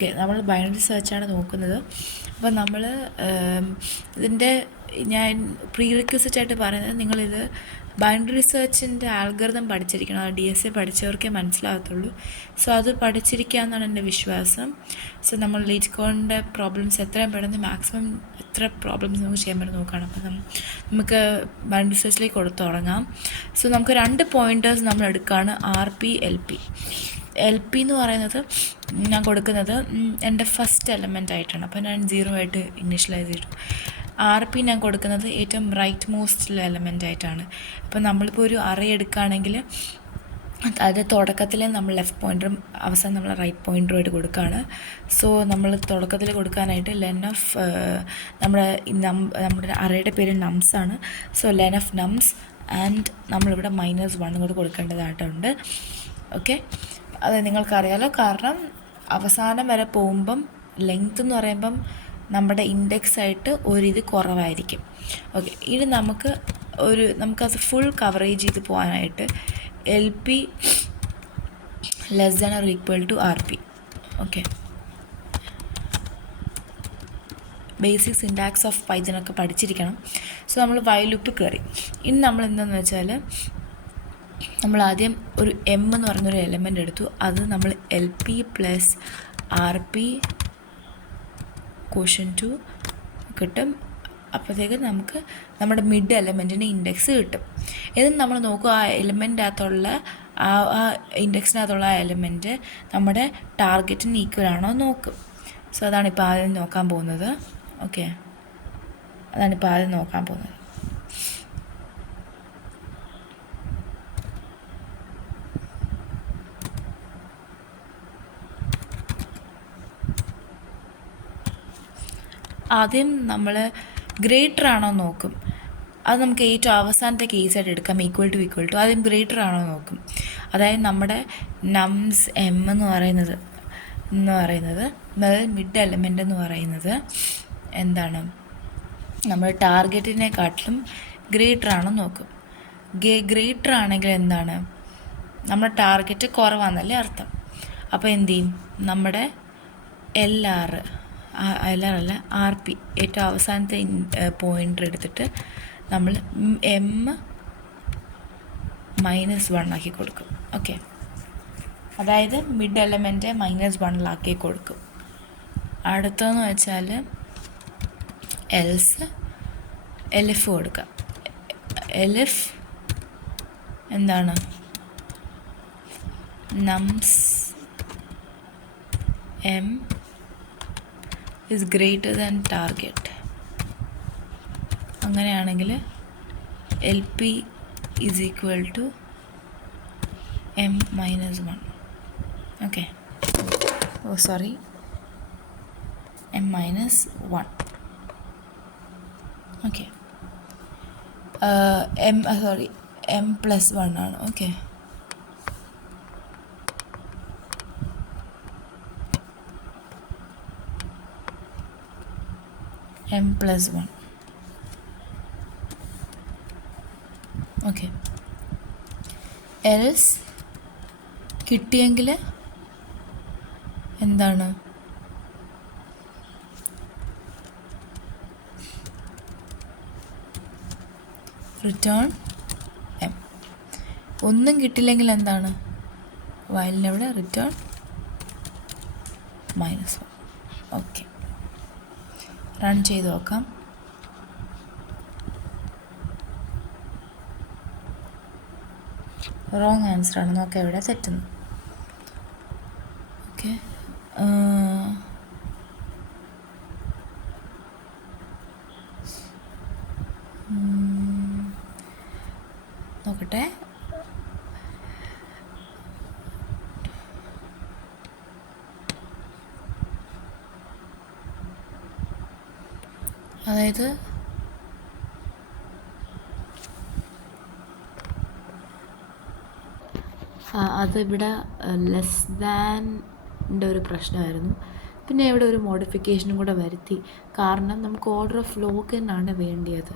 Okay, നമ്മൾ binary സെർച്ചാണ് നോക്കുന്നത്. അപ്പോൾ നമ്മൾ ഇതിൻ്റെ ഞാൻ പ്രീ റിക്വസിറ്റ് ആയിട്ട് പറയുന്നത്, നിങ്ങളിത് ബൈനറി സെർച്ചിൻ്റെ ആൽഗോരിതം പഠിച്ചിരിക്കണം. അത് DSA പഠിച്ചവർക്കേ മനസ്സിലാകത്തുള്ളൂ. സോ അത് പഠിച്ചിരിക്കുക എന്നാണ് എൻ്റെ വിശ്വാസം. സോ നമ്മൾ LeetCodeൻ്റെ പ്രോബ്ലംസ് എത്രയും പെട്ടെന്ന് മാക്സിമം എത്ര പ്രോബ്ലംസ് നമുക്ക് ചെയ്യാൻ പറ്റും നോക്കുകയാണ്. അപ്പം നമുക്ക് ബൈനറി സെർച്ചിലേക്ക് കൊടുത്തു തുടങ്ങാം. സോ നമുക്ക് 2 പോയിൻറ്റേഴ്സ് നമ്മൾ എടുക്കുകയാണ്, RP LP. LP എന്ന് പറയുന്നത് ഞാൻ കൊടുക്കുന്നത് എൻ്റെ ഫസ്റ്റ് എലമെൻ്റ് ആയിട്ടാണ്. അപ്പോൾ ഞാൻ 0 ആയിട്ട് ഇനീഷ്യലൈസ് ചെയ്തു. RP ഞാൻ കൊടുക്കുന്നത് ഏറ്റവും റൈറ്റ് മോസ്റ്റ് എലമെൻ്റ് ആയിട്ടാണ്. അപ്പോൾ നമ്മളിപ്പോൾ ഒരു അറേ എടുക്കുകയാണെങ്കിൽ അത് തുടക്കത്തിൽ നമ്മൾ ലെഫ്റ്റ് പോയിൻറ്ററും അവസാനം നമ്മൾ റൈറ്റ് പോയിൻറ്ററും ആയിട്ട് കൊടുക്കുകയാണ്. സോ നമ്മൾ തുടക്കത്തിൽ കൊടുക്കാനായിട്ട് ലെൻ ഓഫ് നമ്മുടെ അറേയുടെ പേര് നംസ് ആണ്. സോ ലെൻ ഓഫ് നംസ് ആൻഡ് നമ്മളിവിടെ -1 കൂടെ കൊടുക്കേണ്ടതായിട്ടുണ്ട്. ഓക്കെ, അത് നിങ്ങൾക്കറിയാലോ, കാരണം അവസാനം വരെ പോകുമ്പം ലെങ്ത് എന്ന് പറയുമ്പം നമ്മുടെ ഇൻഡെക്സ് ആയിട്ട് ഒരിത് കുറവായിരിക്കും. ഓക്കെ, ഇനി നമുക്കത് ഫുൾ കവറേജ് ചെയ്ത് പോകാനായിട്ട് LP << RP. Okay, basic syntax of പൈത്തനൊക്കെ പഠിച്ചിരിക്കണം. സോ നമ്മൾ വൈൽ ലൂപ്പ് കയറി. ഇനി നമ്മൾ എന്താണെന്ന് വെച്ചാൽ, നമ്മൾ ആദ്യം ഒരു M എന്ന് പറയുന്നൊരു എലമെൻ്റ് എടുത്തു. അത് നമ്മൾ LP + RP = കിട്ടും. അപ്പോഴത്തേക്ക് നമുക്ക് നമ്മുടെ മിഡ് എലമെൻറ്റിൻ്റെ ഇൻഡെക്സ് കിട്ടും. എന്നിട്ട് നമ്മൾ നോക്കും ആ എലമെൻ്റിനകത്തുള്ള ആ ഇൻഡെക്സിനകത്തുള്ള ആ എലമെൻറ്റ് നമ്മുടെ ടാർഗറ്റിന് ഈക്വൽ ആണോ നോക്കും. സോ അതാണിപ്പോൾ ആദ്യം നോക്കാൻ പോകുന്നത്. ഓക്കെ, അതാണിപ്പോൾ ആദ്യം നോക്കാൻ പോകുന്നത്. ആദ്യം നമ്മൾ ഗ്രേറ്റർ ആണോ നോക്കും. അത് നമുക്ക് ഏറ്റവും അവസാനത്തെ കേസായിട്ട് എടുക്കാം. ഈക്വൽ ടു ആദ്യം ഗ്രേറ്റർ ആണോ നോക്കും. അതായത് നമ്മുടെ നംസ് M എന്ന് പറയുന്നത് മിഡ് എലമെൻ്റ് എന്ന് പറയുന്നത് എന്താണ്, നമ്മൾ ടാർഗറ്റിനെക്കാട്ടിലും ഗ്രേറ്റർ ആണോ നോക്കും. ഗ്രേറ്റർ ആണെങ്കിൽ എന്താണ്, നമ്മുടെ ടാർഗറ്റ് കുറവാണെന്നല്ലേ അർത്ഥം. അപ്പോൾ എന്ത് ചെയ്യും, നമ്മുടെ LR അല്ല RP ഏറ്റവും അവസാനത്തെ പോയിൻ്റർ എടുത്തിട്ട് നമ്മൾ M-1 ആക്കി കൊടുക്കും. ഓക്കെ, അതായത് മിഡ് എലമെൻറ്റ് -1 കൊടുക്കും. അടുത്തതെന്ന് വെച്ചാൽ LF കൊടുക്കാം. LF എന്താണ്, nums M is greater than target. അങ്ങനെയാണെങ്കിൽ LP = M-1. Okay, M-1. Okay, M+1 ആണ്. Okay, M+1. ഓക്കെ, എൽസ് കിട്ടിയെങ്കിൽ എന്താണ്, റിട്ടേൺ M. ഒന്നും കിട്ടില്ലെങ്കിൽ എന്താണ്, വയലിനവിടെ റിട്ടേൺ -1. ഓക്കെ, റൺ ചെയ്ത് നോക്കാം. റോങ് ആൻസറാണ്. നോക്കാം ഇവിടെ തെറ്റുന്നു. ഓക്കെ, നോക്കട്ടെ. അതായത് അതിവിടെ ലെസ്-ദാൻ്റെ ഒരു പ്രശ്നമായിരുന്നു. പിന്നെ ഇവിടെ ഒരു മോഡിഫിക്കേഷനും കൂടെ വരുത്തി. കാരണം നമുക്ക് ഓർഡർ ഓഫ് ലോഗ് എന്നാണ് വേണ്ടിയത്.